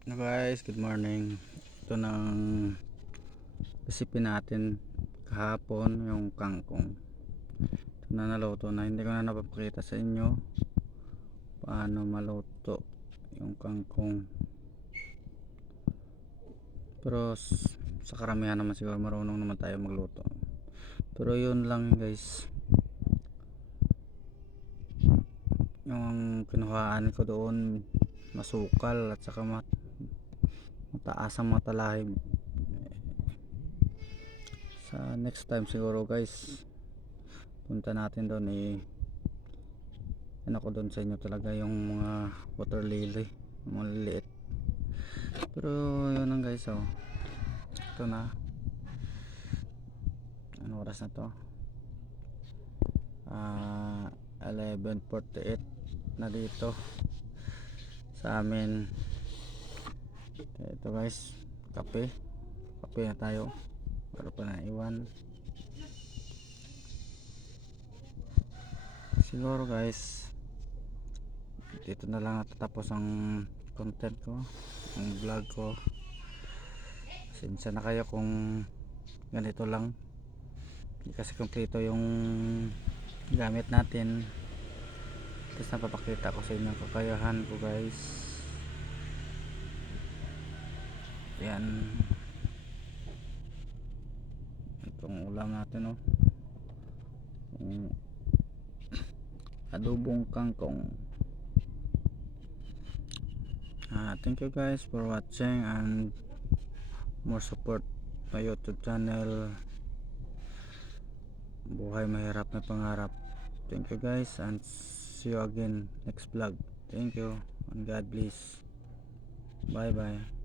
Hello guys, good morning. Ito ng recipe natin kahapon, yung kangkong. Ito na naluto na. Hindi ko na napapakita sa inyo paano maluto yung kangkong. Pero sa karamihan naman siguro marunong naman tayo magluto. Pero yun lang guys, yung kinuhaan ko doon masukal at saka mataas ang matalahib. Sa next time siguro guys, punta natin doon ano ko doon sa inyo talaga yung mga water lily, mga liliit. Pero yun lang guys, ito na, ano oras na to, 11:48 na dito sa amin. Ito guys, kape na tayo para pa na iwan. Siguro guys, dito na lang natatapos ang content ko, ang vlog ko. Pasensya na kayo kung ganito lang, hindi kasi kompleto yung gamit natin. Tapos napapakita ko sa inyo ang kakayahan ko guys. Yan, itong ulam natin yung adobong kangkong. Thank you guys for watching and more support my YouTube channel Buhay Mahirap na Pangarap. Thank you guys and see you again next vlog. Thank you and God bless. Bye bye.